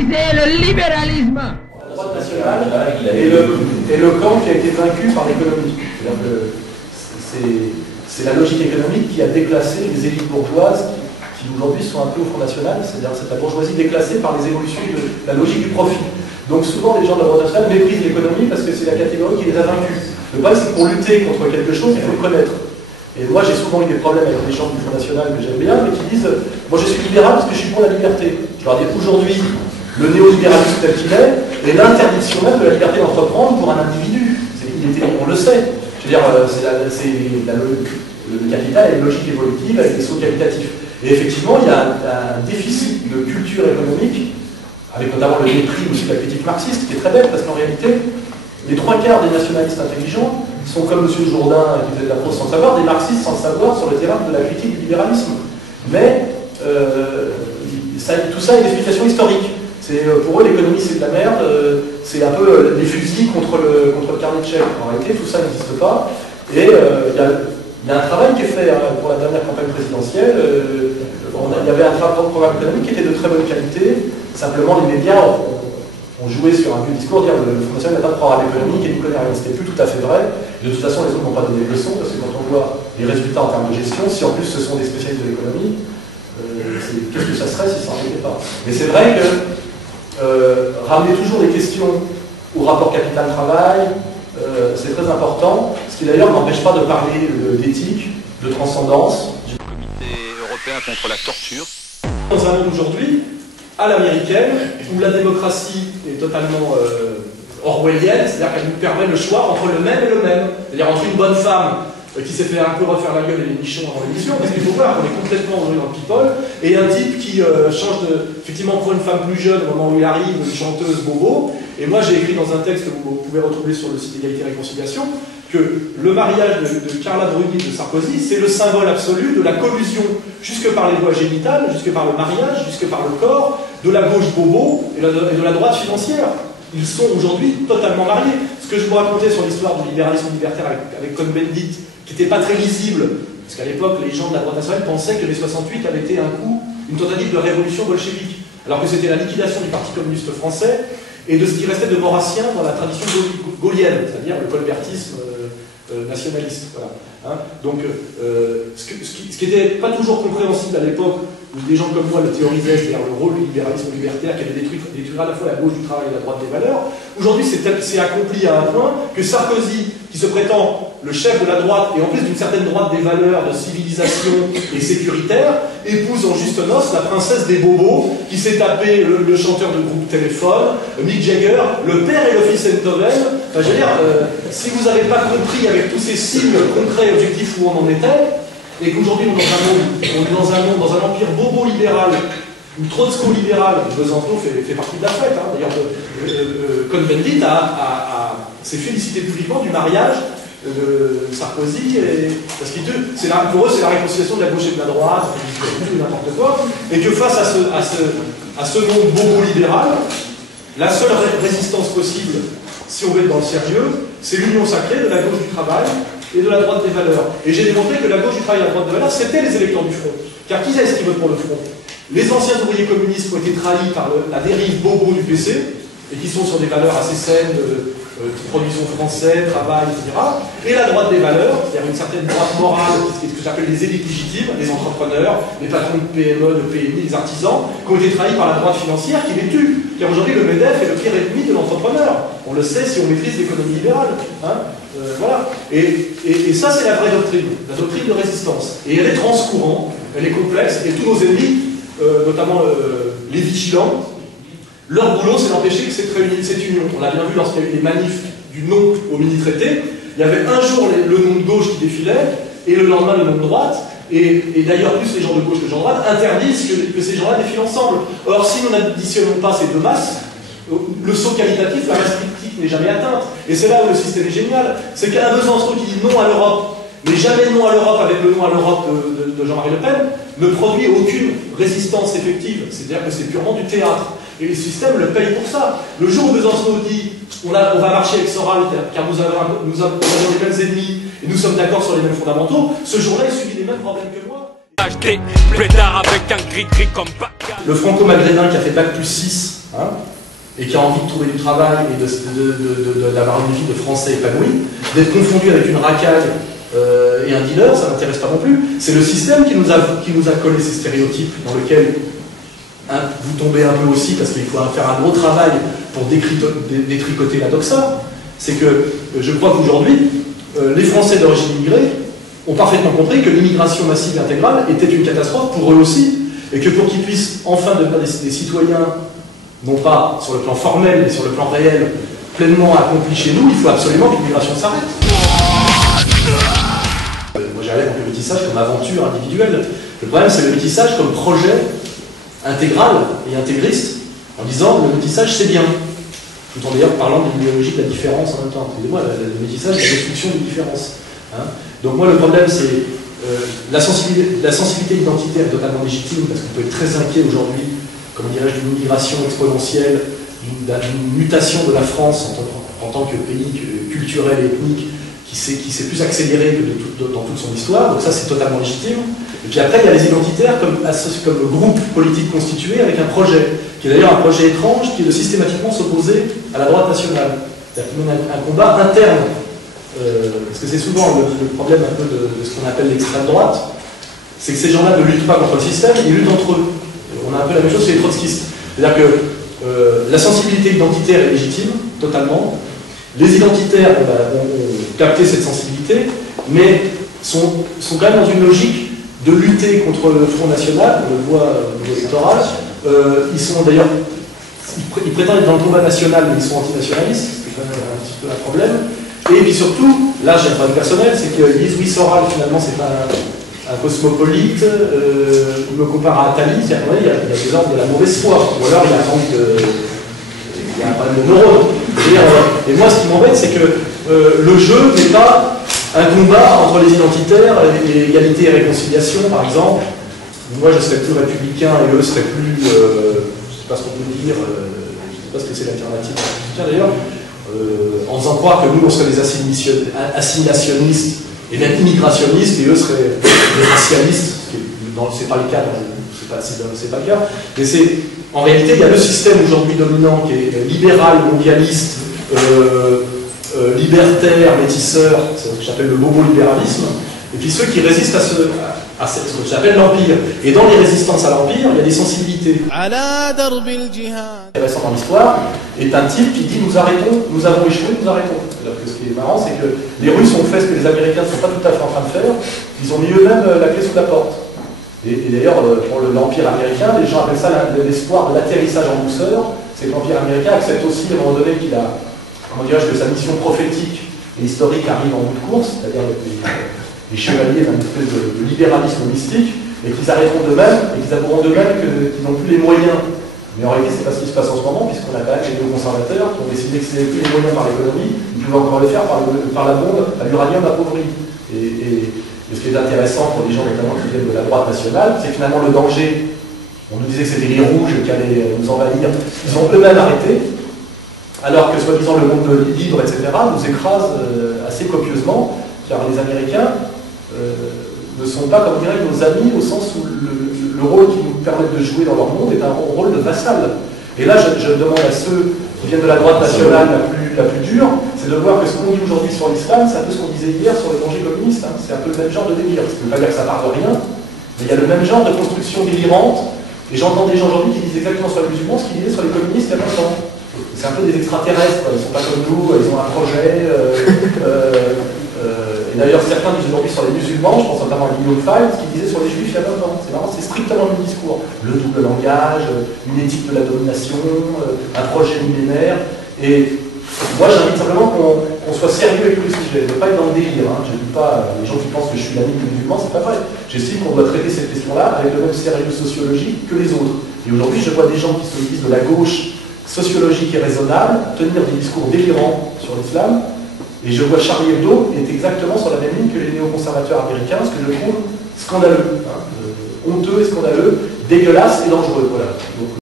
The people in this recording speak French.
briser le libéralisme. La droite nationale et le camp qui a été vaincu par l'économie. C'est la logique économique qui a déclassé les élites bourgeoises qui aujourd'hui sont un peu au Front National, c'est-à-dire c'est la bourgeoisie déclassée par les évolutions de la logique du profit. Donc souvent les gens de la droite nationale méprisent l'économie parce que c'est la catégorie qui les a vaincus. Le problème c'est que pour lutter contre quelque chose, il faut le connaître. Et moi j'ai souvent eu des problèmes avec les gens du Front National que j'aime bien, mais qui disent « moi je suis libéral parce que je suis pour la liberté ». Je leur dis aujourd'hui, le néolibéralisme tel qu'il est l'interdiction même de la liberté d'entreprendre pour un individu. On le sait. Je veux dire, le capital a une logique évolutive avec des sauts qualitatifs. Et effectivement, il y a un déficit de culture économique, avec notamment le mépris aussi de la critique marxiste, qui est très bête, parce qu'en réalité, les 3/4 des nationalistes intelligents sont comme M. Jourdain, qui faisait de la prose sans le savoir, des marxistes sans le savoir sur le terrain de la critique du libéralisme. Mais tout ça est une explication historique. Pour eux, l'économie, c'est de la merde, c'est un peu des fusils contre le carnet de chèques. En réalité, tout ça n'existe pas. Et il y a un travail qui est fait pour la dernière campagne présidentielle. Il y avait un programme économique qui était de très bonne qualité. Simplement, les médias ont joué sur un vieux discours, dire que le Front National n'a pas de programme économique et ne connaît rien. C'était plus tout à fait vrai. Et de toute façon, les autres n'ont pas donné de leçons, parce que quand on voit les résultats en termes de gestion, si en plus ce sont des spécialistes de l'économie, qu'est-ce que ça serait si ça n'en était pas? Mais c'est vrai que ramener toujours les questions au rapport capital-travail, c'est très important, ce qui d'ailleurs n'empêche pas de parler d'éthique, de transcendance. Du comité européen contre la torture. Dans un monde aujourd'hui, à l'américaine, où la démocratie est totalement orwellienne, c'est-à-dire qu'elle nous permet le choix entre le même et le même. C'est-à-dire entre une bonne femme qui s'est fait un peu refaire la gueule et les nichons avant l'émission, parce qu'il faut voir qu'on est complètement aujourd'hui dans le people, et un type qui change effectivement pour une femme plus jeune au moment où il arrive, une chanteuse bobo. Et moi j'ai écrit dans un texte que vous pouvez retrouver sur le site Égalité et Réconciliation, que le mariage de Carla Bruni et de Sarkozy, c'est le symbole absolu de la collusion, jusque par les voies génitales, jusque par le mariage, jusque par le corps, de la gauche bobo et de la droite financière. Ils sont aujourd'hui totalement mariés. Ce que je vous racontais sur l'histoire du libéralisme libertaire avec Cohn-Bendit, qui n'était pas très lisible, parce qu'à l'époque, les gens de la droite nationale pensaient que mai 68 avait été un coup, une tentative de révolution bolchevique, alors que c'était la liquidation du Parti communiste français et de ce qui restait de maurassien dans la tradition gaulienne, c'est-à-dire le colbertisme nationaliste. Voilà. Hein, donc, ce qui n'était pas toujours compréhensible à l'époque, où des gens comme moi le théorisaient, c'est-à-dire le rôle du libéralisme libertaire qui allait détruire à la fois la gauche du travail et la droite des valeurs, aujourd'hui c'est accompli à un point que Sarkozy, qui se prétend le chef de la droite, et en plus d'une certaine droite des valeurs de civilisation et sécuritaire, épouse en juste noces la princesse des bobos, qui s'est tapé le chanteur de groupe Téléphone, Mick Jagger, le père et le fils Enthoven. Enfin, je veux dire, si vous n'avez pas compris avec tous ces signes concrets et objectifs où on en était, et qu'aujourd'hui on est dans un monde, dans un empire bobo-libéral, ou trotsko-libéral, Besançon fait partie de la fête. Hein. D'ailleurs, Cohn-Bendit s'est félicité publiquement du mariage de Sarkozy, parce que pour eux c'est la réconciliation de la gauche et de la droite, tout n'importe quoi, et que face à ce monde bobo-libéral, la seule résistance possible, si on veut être dans le sérieux, c'est l'union sacrée de la gauche du travail et de la droite des valeurs. Et j'ai démontré que la gauche du travail et la droite des valeurs, c'était les électeurs du Front. Car qui est-ce qui vote pour le Front? Les anciens ouvriers communistes qui ont été trahis par la dérive bobo du PC, et qui sont sur des valeurs assez saines, de production française, travail, etc. Et la droite des valeurs, c'est-à-dire une certaine droite morale, ce que j'appelle les élites légitimes, les entrepreneurs, les patrons de PME, de PMI, les artisans, qui ont été trahis par la droite financière qui les tue. Car aujourd'hui, le MEDEF est le pire ennemi de l'entrepreneur. On le sait si on maîtrise l'économie libérale. Hein, voilà. Et ça, c'est la vraie doctrine, la doctrine de résistance. Et elle est transcourante, elle est complexe, et tous nos ennemis, notamment les vigilants, leur boulot, c'est d'empêcher que cette union. On l'a bien vu lorsqu'il y a eu les manifs du non au mini-traité. Il y avait un jour le nom de gauche qui défilait, et le lendemain le nom de droite. Et d'ailleurs, plus les gens de gauche que les gens de droite interdisent que ces gens-là défilent ensemble. Or, si nous n'additionnons pas ces deux masses, le saut qualitatif, la masse critique n'est jamais atteinte. Et c'est là où le système est génial. C'est qu'un Besançon qui dit non à l'Europe, mais jamais non à l'Europe avec le non à l'Europe de Jean-Marie Le Pen, ne produit aucune résistance effective. C'est-à-dire que c'est purement du théâtre. Et le système le paye pour ça. Le jour où Besançon dit on va marcher avec Soral car nous avons les mêmes ennemis et nous sommes d'accord sur les mêmes fondamentaux, ce jour-là il subit les mêmes problèmes que moi. Le franco-maghrébin qui a fait Bac+6 hein, et qui a envie de trouver du travail et d'avoir une vie de Français épanoui, d'être confondu avec une racaille et un dealer, ça ne m'intéresse pas non plus. C'est le système qui nous a collé ces stéréotypes dans lesquels vous tombez un peu aussi, parce qu'il faut faire un gros travail pour détricoter la doxa. C'est que je crois qu'aujourd'hui, les Français d'origine immigrée ont parfaitement compris que l'immigration massive et intégrale était une catastrophe pour eux aussi, et que pour qu'ils puissent enfin devenir des citoyens, non pas sur le plan formel, mais sur le plan réel, pleinement accomplis chez nous, il faut absolument que l'immigration s'arrête. Moi j'allais contre le métissage comme aventure individuelle. Le problème c'est le métissage comme projet intégral et intégriste, en disant le métissage c'est bien, tout en d'ailleurs parlant de l'idéologie de la différence en même temps. Excusez-moi, le métissage c'est la destruction des différences. Hein. Donc moi le problème c'est la sensibilité identitaire est totalement légitime, parce qu'on peut être très inquiet aujourd'hui, comment dirais-je, d'une migration exponentielle, d'une mutation de la France en tant que pays culturel et ethnique qui s'est plus accéléré que dans toute son histoire, donc ça c'est totalement légitime. Et puis après il y a les identitaires comme groupe politique constitué avec un projet, qui est d'ailleurs un projet étrange, qui est de systématiquement s'opposer à la droite nationale. C'est-à-dire qu'il y a un combat interne, parce que c'est souvent le problème un peu de ce qu'on appelle l'extrême droite, c'est que ces gens-là ne luttent pas contre le système, ils luttent entre eux. On a un peu la même chose chez les trotskistes. C'est-à-dire que la sensibilité identitaire est légitime, totalement. Les identitaires ont capté cette sensibilité, mais sont quand même dans une logique de lutter contre le Front National, on le voit au niveau électoral. Ils sont d'ailleurs, ils prétendent être dans le combat national, mais ils sont antinationalistes, c'est quand même un petit peu un problème. Et puis surtout, là j'ai un problème personnel, c'est qu'ils disent oui, Soral finalement c'est pas un cosmopolite, il me compare à Attali, il y a des ordres de la mauvaise foi, ou alors il y a un problème de neurones. Et moi ce qui m'embête c'est que le jeu n'est pas un combat entre les identitaires et égalité et réconciliation par exemple. Moi je serais plus républicain et eux seraient plus, je ne sais pas ce qu'on peut dire, je ne sais pas ce que c'est l'alternative républicain d'ailleurs, en faisant croire que nous on serait des assimilationnistes et même immigrationnistes, et eux seraient des racialistes, c'est pas le cas, c'est pas le cas. Mais en réalité, il y a le système aujourd'hui dominant qui est libéral, mondialiste, libertaire, métisseur, c'est ce que j'appelle le bobo-libéralisme, et puis ceux qui résistent à ce que j'appelle l'empire. Et dans les résistances à l'empire, il y a des sensibilités. Intéressant dans l'histoire est un type qui dit nous arrêtons, nous avons échoué, nous arrêtons. Alors que ce qui est marrant, c'est que les Russes ont fait ce que les Américains ne sont pas tout à fait en train de faire, ils ont mis eux-mêmes la clé sous la porte. Et d'ailleurs, pour l'Empire américain, les gens appellent ça l'espoir de l'atterrissage en douceur. C'est que l'Empire américain accepte aussi à un moment donné qu'il a, comment dirais-je, que sa mission prophétique et historique arrive en bout de course, c'est-à-dire les chevaliers d'un espèce de libéralisme mystique, et qu'ils arrêteront d'eux-mêmes, et qu'ils avoueront d'eux-mêmes qu'ils n'ont plus les moyens. Mais en réalité, c'est pas ce qui se passe en ce moment, puisqu'on a quand même les néoconservateurs qui ont décidé que c'était plus les moyens par l'économie, ils pouvaient encore le faire par la bombe à l'uranium appauvri. Et ce qui est intéressant pour les gens notamment qui viennent de la droite nationale, c'est finalement le danger. On nous disait que c'était les rouges qui allaient nous envahir. Ils ont eux-mêmes arrêté, alors que soi-disant le monde libre, etc., nous écrase assez copieusement, car les Américains ne sont pas, comme dirait, nos amis, au sens où le rôle qu'ils nous permettent de jouer dans leur monde est un rôle de vassal. Et là, je demande à ceux qui viennent de la droite nationale la plus dure, c'est de voir que ce qu'on dit aujourd'hui sur l'islam, c'est un peu ce qu'on disait hier sur le danger communiste. Hein. C'est un peu le même genre de délire. Ça ne veut pas dire que ça part de rien, mais il y a le même genre de construction délirante. Et j'entends des gens aujourd'hui qui disent exactement sur les musulmans ce qu'ils disaient sur les communistes il y a longtemps. C'est un peu des extraterrestres, ils ne sont pas comme nous, ils ont un projet. Et d'ailleurs, certains disent aujourd'hui sur les musulmans, je pense notamment à Guillaume Fay, ce qu'ils disaient sur les juifs il y a longtemps. C'est marrant, c'est strictement le même discours. Le double langage, une éthique de la domination, un projet millénaire. Et moi, j'invite simplement qu'on soit sérieux avec tous les sujets, ne pas être dans le délire. Hein. Je ne dis pas, les gens qui pensent que je suis l'ami des musulmans, c'est pas vrai. J'estime qu'on doit traiter cette question-là avec le même sérieux sociologique que les autres. Et aujourd'hui, je vois des gens qui se disent de la gauche sociologique et raisonnable tenir des discours délirants sur l'islam. Et je vois Charlie Hebdo est exactement sur la même ligne que les néoconservateurs américains, ce que je trouve scandaleux, hein, honteux et scandaleux, dégueulasse et dangereux. Voilà. Donc,